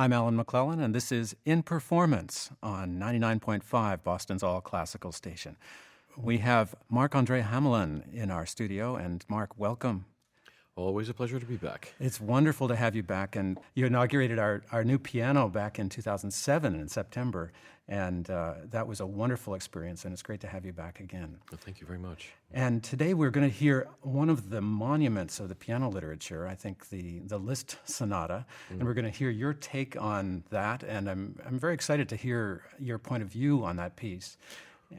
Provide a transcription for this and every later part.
I'm Alan McClellan, and this is In Performance on 99.5, Boston's all-classical station. We have Marc-André Hamelin in our studio, and Marc, welcome. Always a pleasure to be back. It's wonderful to have you back, and you inaugurated our new piano back in 2007 in September, and that was a wonderful experience, and it's great to have you back again. Well, thank you very much. And today we're going to hear one of the monuments of the piano literature, I think the Liszt Sonata, and we're going to hear your take on that, and I'm very excited to hear your point of view on that piece.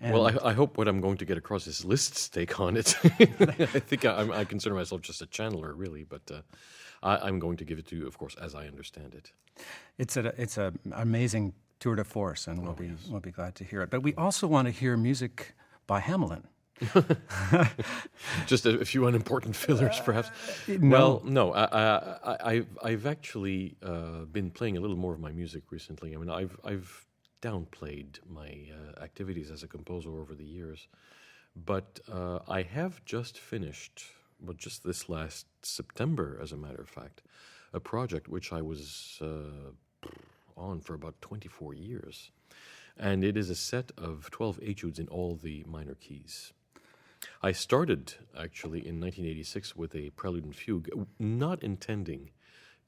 And well, I hope what I'm going to get across is Liszt's take on it. I think I consider myself just a channeler, really, but I'm going to give it to you, of course, as I understand it. It's an amazing tour de force, and we'll be glad to hear it. But we also want to hear music by Hamelin. Just a few unimportant fillers, perhaps. No. Well, no, I've actually been playing a little more of my music recently. I mean, I've downplayed my activities as a composer over the years, but I have just finished, just this last September, as a matter of fact, a project which I was on for about 24 years, and it is a set of 12 etudes in all the minor keys. I started, actually, in 1986 with a prelude and fugue, not intending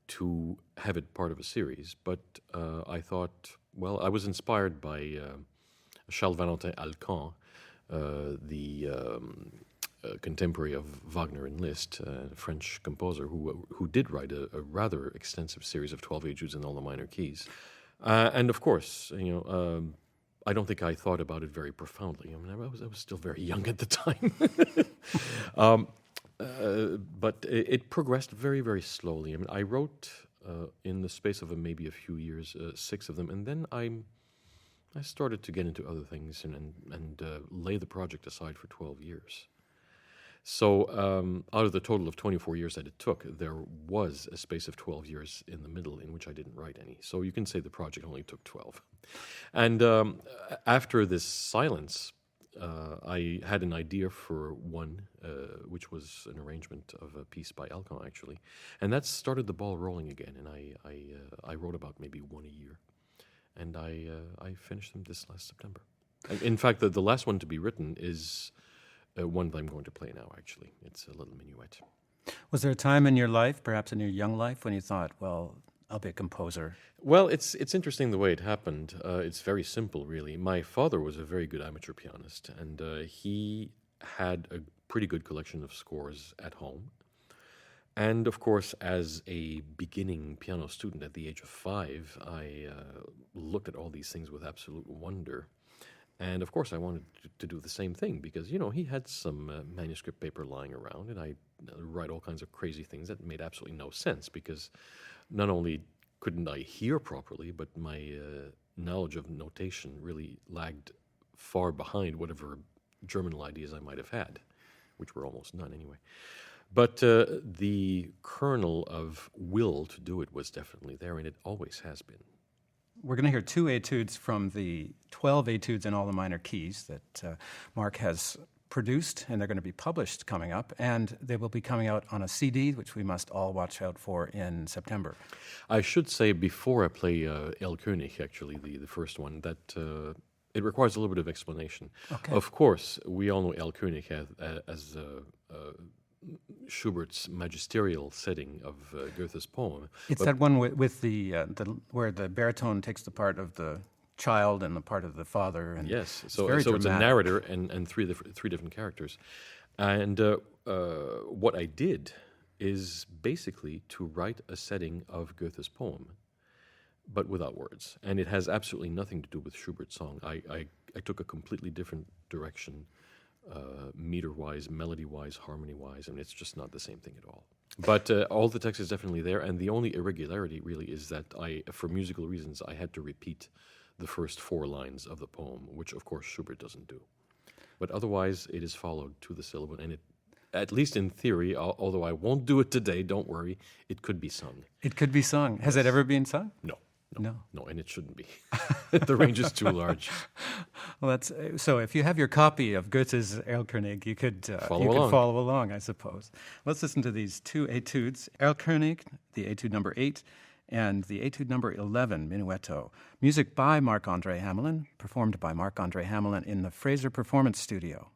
to have it part of a series, but I thought, well, I was inspired by Charles Valentin Alcan, the contemporary of Wagner and Liszt, a French composer who did write a rather extensive series of 12 etudes in all the minor keys. And of course, I don't think I thought about it very profoundly. I mean, I was still very young at the time. But it progressed very, very slowly. I mean, I wrote in the space of maybe a few years 6 of them, and then I started to get into other things and lay the project aside for 12 years. So out of the total of 24 years that it took, there was a space of 12 years in the middle in which I didn't write any. So you can say the project only took 12. And after this silence, I had an idea for one, which was an arrangement of a piece by Alcan, actually, and that started the ball rolling again. And I wrote about maybe one a year, and I finished them this last September. In fact, the last one to be written is one that I'm going to play now. Actually, it's a little minuet. Was there a time in your life, perhaps in your young life, when you thought, well, I'll be a composer? Well, it's interesting the way it happened. It's very simple, really. My father was a very good amateur pianist, and he had a pretty good collection of scores at home. And, of course, as a beginning piano student at the age of 5, I looked at all these things with absolute wonder. And, of course, I wanted to do the same thing because, he had some manuscript paper lying around, and I write all kinds of crazy things that made absolutely no sense because not only couldn't I hear properly, but my knowledge of notation really lagged far behind whatever germinal ideas I might have had, which were almost none anyway. But the kernel of will to do it was definitely there, and it always has been. We're going to hear 2 etudes from the 12 etudes in all the minor keys that Marc has produced, and they're going to be published coming up, and they will be coming out on a CD, which we must all watch out for in September. I should say, before I play Erlkönig, actually, the first one, that it requires a little bit of explanation. Okay. Of course, we all know Erlkönig as Schubert's magisterial setting of Goethe's poem. It's that one with the where the baritone takes the part of the child and the part of the father. And yes, it's so very it's a dramatic. narrator and three different characters. And what I did is basically to write a setting of Goethe's poem, but without words. And it has absolutely nothing to do with Schubert's song. I took a completely different direction, meter-wise, melody-wise, harmony-wise, and it's just not the same thing at all. But all the text is definitely there, and the only irregularity really is that for musical reasons, I had to repeat the first 4 lines of the poem, which of course Schubert doesn't do. But otherwise, it is followed to the syllable, and it, at least in theory, although I won't do it today, don't worry, it could be sung. It could be sung. Has it ever been sung? No, No. and it shouldn't be. The range is too large. Well, that's so. If you have your copy of Goethe's Erlkönig, you could follow along, I suppose. Let's listen to these 2 etudes: Erlkönig, the etude number 8, and the Etude number 11, Minuetto. Music by Marc-André Hamelin, performed by Marc-André Hamelin in the Fraser Performance Studio.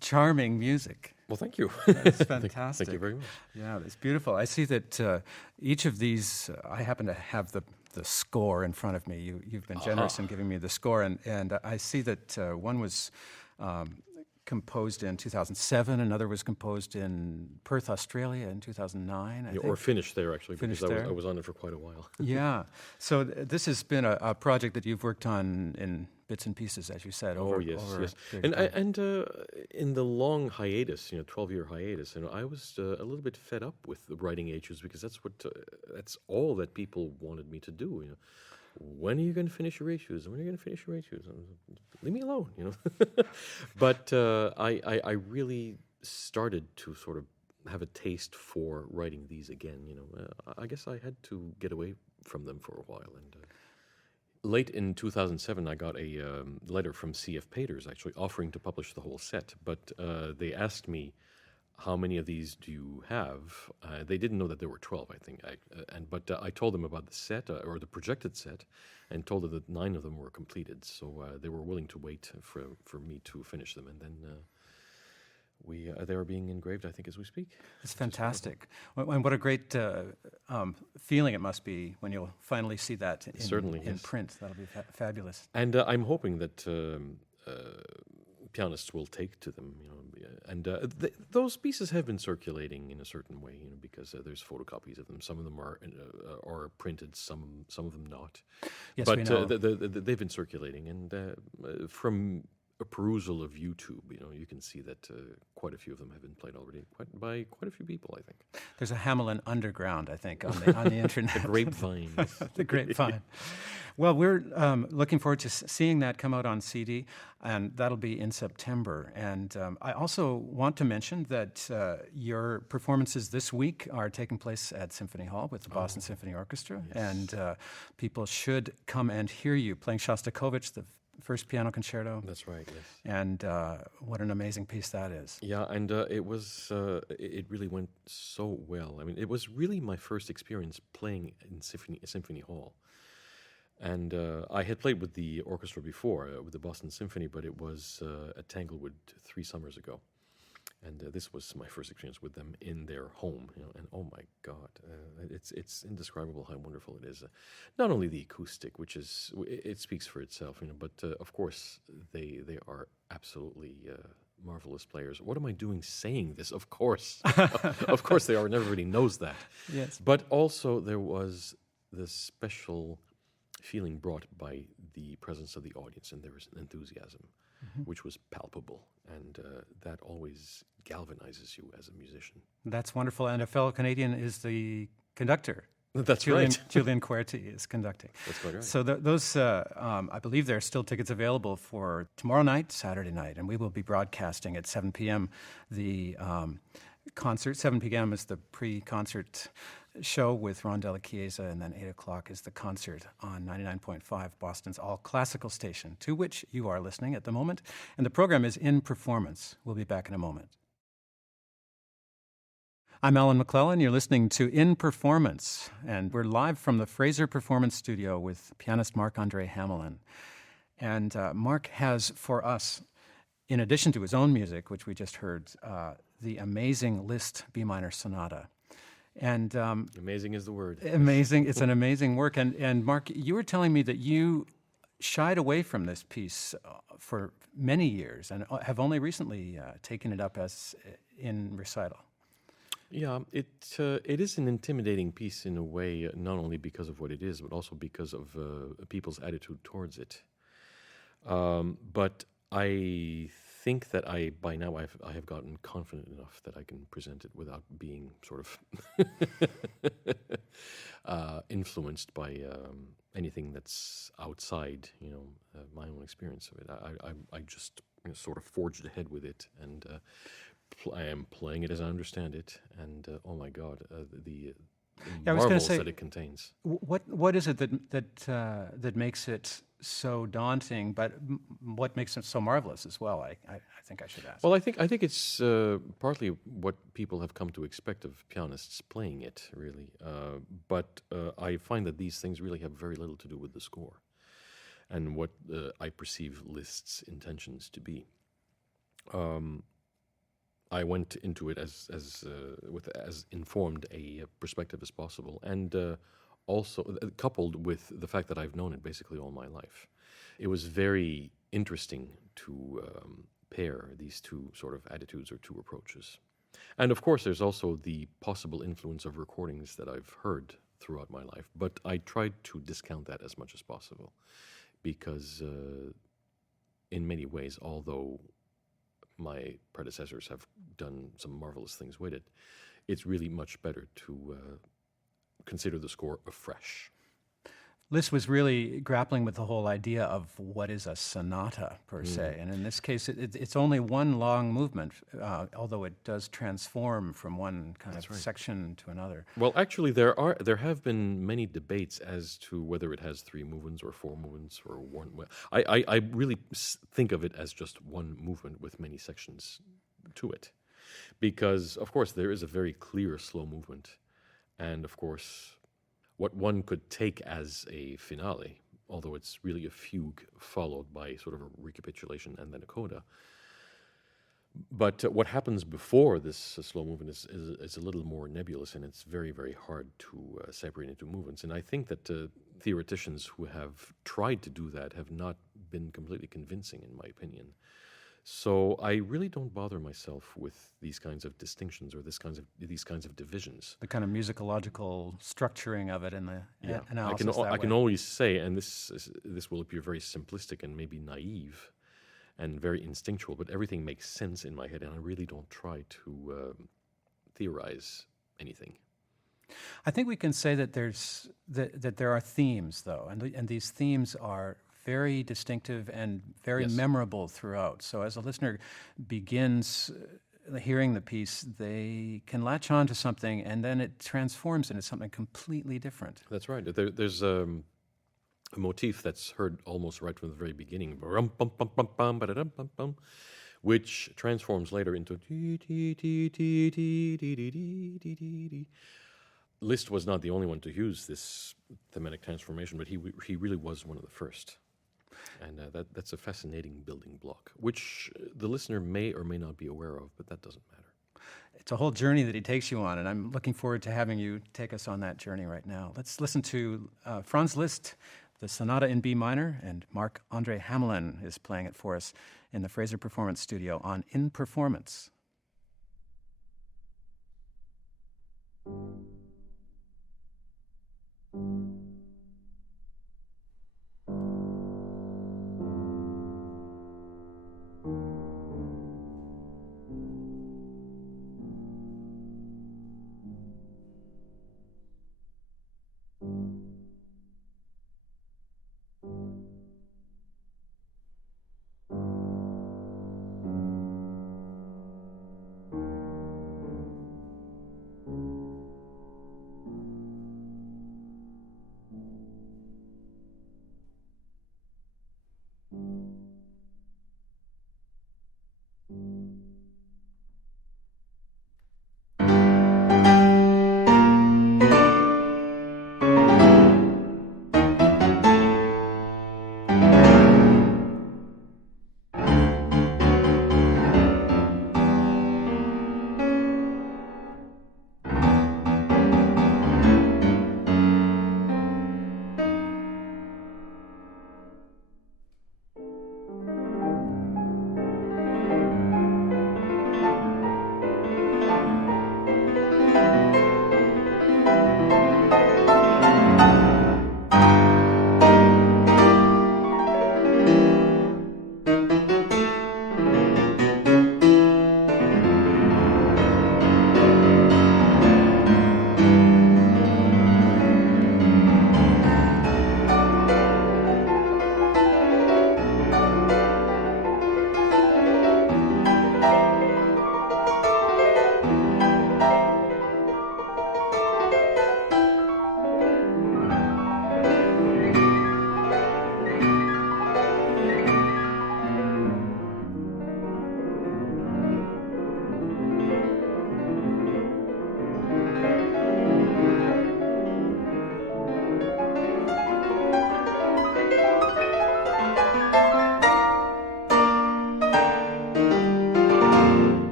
charming music. Well, thank you. That's fantastic. Thank you very much. Yeah, it's beautiful. I see that each of these, I happen to have the score in front of me. You've been generous in giving me the score, and I see that one was composed in 2007, another was composed in Perth, Australia in 2009, I think. Or finished there, actually, because Finished there. I was on it for quite a while. Yeah. So this has been a project that you've worked on in bits and pieces, as you said. Yes. a And period of time. in the long hiatus, 12-year hiatus, I was a little bit fed up with the writing etudes because that's all that people wanted me to do. When are you going to finish your etudes? When are you going to finish your etudes? Leave me alone, But I really started to sort of have a taste for writing these again. I guess I had to get away from them for a while. And late in 2007, I got a letter from C.F. Peters, actually, offering to publish the whole set. But they asked me, how many of these do you have? They didn't know that there were 12, I think. But I told them about the set, or the projected set, and told them that 9 of them were completed. So they were willing to wait for me to finish them. And then they are being engraved, I think, as we speak. It's fantastic. And what a great feeling it must be when you'll finally see that in print. That'll be fabulous. And I'm hoping that pianists will take to them, and those pieces have been circulating in a certain way, because there's photocopies of them. Some of them are printed, some of them not. Yes, but we know. they've been circulating, and from a perusal of YouTube, you can see that quite a few of them have been played already by quite a few people, I think. There's a Hamelin underground, I think, on the internet. The grapevine. The grapevine. Well, we're looking forward to seeing that come out on CD, and that'll be in September. And I also want to mention that your performances this week are taking place at Symphony Hall with the Boston Symphony Orchestra, yes. and people should come and hear you playing Shostakovich, the first piano concerto. That's right, yes. And what an amazing piece that is. Yeah, and it really went so well. I mean, it was really my first experience playing in Symphony Hall. And I had played with the orchestra before, with the Boston Symphony, but it was at Tanglewood 3 summers ago. And this was my first experience with them in their home, and oh my God, it's indescribable how wonderful it is. Not only the acoustic, it speaks for itself, but of course they are absolutely marvelous players. What am I doing saying this? Of course, of course they are, and everybody knows that. Yes. But also there was this special feeling brought by the presence of the audience, and there was an enthusiasm. Mm-hmm. Which was palpable, and that always galvanizes you as a musician. That's wonderful, and a fellow Canadian is the conductor. That's right. Julian Querty is conducting. That's quite right. So those, I believe there are still tickets available for tomorrow night, Saturday night, and we will be broadcasting at 7 p.m. the concert. 7 p.m. is the pre-concert show with Ron Della Chiesa, and then 8 o'clock is the concert on 99.5, Boston's all-classical station, to which you are listening at the moment. And the program is In Performance. We'll be back in a moment. I'm Alan McClellan. You're listening to In Performance, and we're live from the Fraser Performance Studio with pianist Marc-André Hamelin. And Marc has for us, in addition to his own music, which we just heard, the amazing Liszt B minor sonata. And amazing is the word. Amazing. It's an amazing work. And Marc, you were telling me that you shied away from this piece for many years and have only recently taken it up as in recital. Yeah, it is an intimidating piece in a way, not only because of what it is, but also because of people's attitude towards it. But I think that by now I have gotten confident enough that I can present it without being sort of influenced by anything that's outside, my own experience of it. I just sort of forged ahead with it, and I am playing it as I understand it, and oh my God, the marvels that it contains. What is it that makes it so daunting, but what makes it so marvelous as well? I think I should ask. Well, I think it's partly what people have come to expect of pianists playing it, really. But I find that these things really have very little to do with the score and what I perceive Liszt's intentions to be. I went into it with as informed a perspective as possible, and also coupled with the fact that I've known it basically all my life. It was very interesting to pair these two sort of attitudes or two approaches. And of course, there's also the possible influence of recordings that I've heard throughout my life, but I tried to discount that as much as possible because, in many ways, although my predecessors have done some marvelous things with it, it's really much better to consider the score afresh. Liszt was really grappling with the whole idea of what is a sonata, per se. And in this case, it's only one long movement, although it does transform from one kind of section to another. Well, actually, there have been many debates as to whether it has 3 movements or 4 movements or one. I really think of it as just one movement with many sections to it. Because, of course, there is a very clear slow movement. And, of course, what one could take as a finale, although it's really a fugue followed by sort of a recapitulation and then a coda. But what happens before this slow movement is a little more nebulous, and it's very, very hard to separate into movements. And I think that theoreticians who have tried to do that have not been completely convincing, in my opinion. So I really don't bother myself with these kinds of distinctions or these kinds of divisions. The kind of musicological structuring of it in the analysis. I can always say, and this will appear very simplistic and maybe naive and very instinctual, but everything makes sense in my head, and I really don't try to theorize anything. I think we can say that that there are themes, though, and these themes are very distinctive and very memorable throughout. So as a listener begins hearing the piece, they can latch on to something, and then it transforms into something completely different. That's right. There's a motif that's heard almost right from the very beginning, which transforms later into. Liszt was not the only one to use this thematic transformation, but he really was one of the first. And that's a fascinating building block, which the listener may or may not be aware of, but that doesn't matter. It's a whole journey that he takes you on, and I'm looking forward to having you take us on that journey right now. Let's listen to Franz Liszt, the Sonata in B minor, and Marc-André Hamelin is playing it for us in the Fraser Performance Studio on In Performance.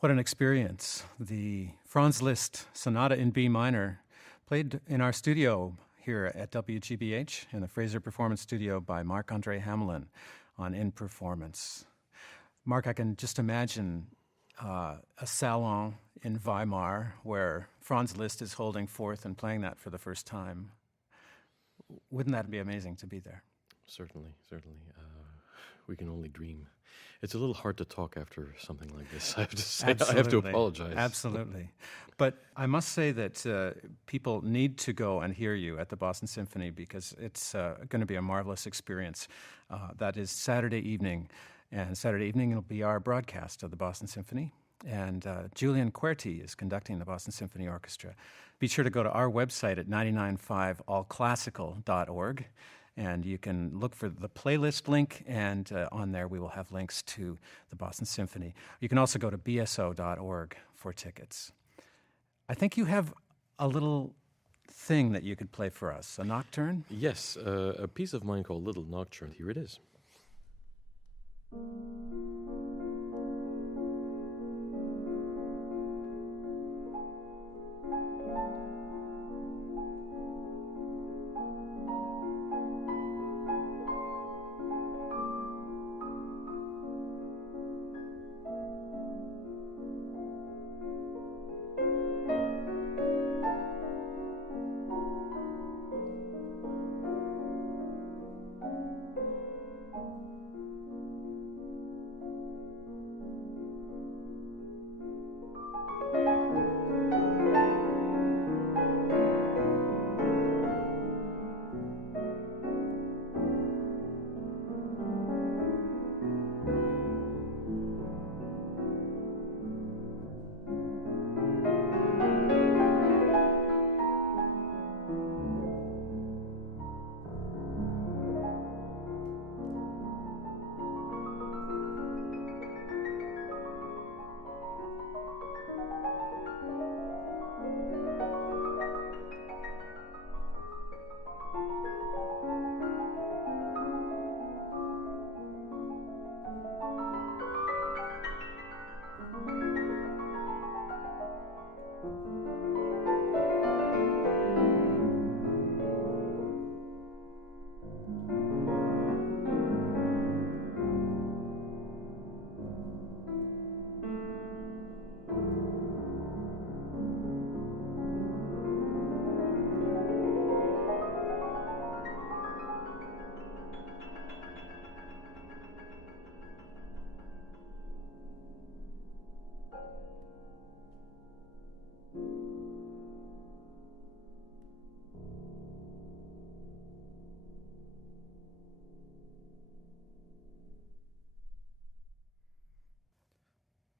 What an experience. The Franz Liszt Sonata in B minor, played in our studio here at WGBH in the Fraser Performance Studio by Marc-André Hamelin on In Performance. Mark, I can just imagine a salon in Weimar where Franz Liszt is holding forth and playing that for the first time. Wouldn't that be amazing to be there? Certainly. We can only dream. It's a little hard to talk after something like this, I have to say. Absolutely. I have to apologize. Absolutely. But I must say that people need to go and hear you at the Boston Symphony because it's going to be a marvelous experience. That is Saturday evening. And Saturday evening will be our broadcast of the Boston Symphony. And Julian Querti is conducting the Boston Symphony Orchestra. Be sure to go to our website at 995allclassical.org. And you can look for the playlist link, and on there we will have links to the Boston Symphony. You can also go to bso.org for tickets. I think you have a little thing that you could play for us, a nocturne? Yes, a piece of mine called Little Nocturne. Here it is.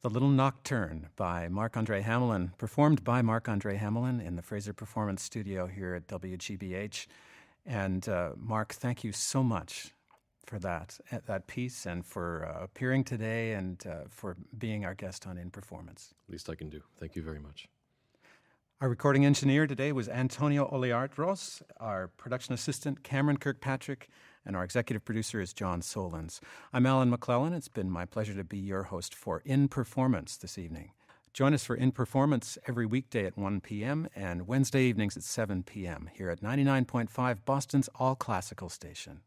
The Little Nocturne by Marc-André Hamelin, performed by Marc-André Hamelin in the Fraser Performance Studio here at WGBH. And Mark, thank you so much for that piece and for appearing today and for being our guest on In Performance. Least I can do. Thank you very much. Our recording engineer today was Antonio Oliartros, our production assistant Cameron Kirkpatrick, and our executive producer is John Solins. I'm Alan McClellan. It's been my pleasure to be your host for In Performance this evening. Join us for In Performance every weekday at 1 p.m. and Wednesday evenings at 7 p.m. here at 99.5 Boston's all-classical station.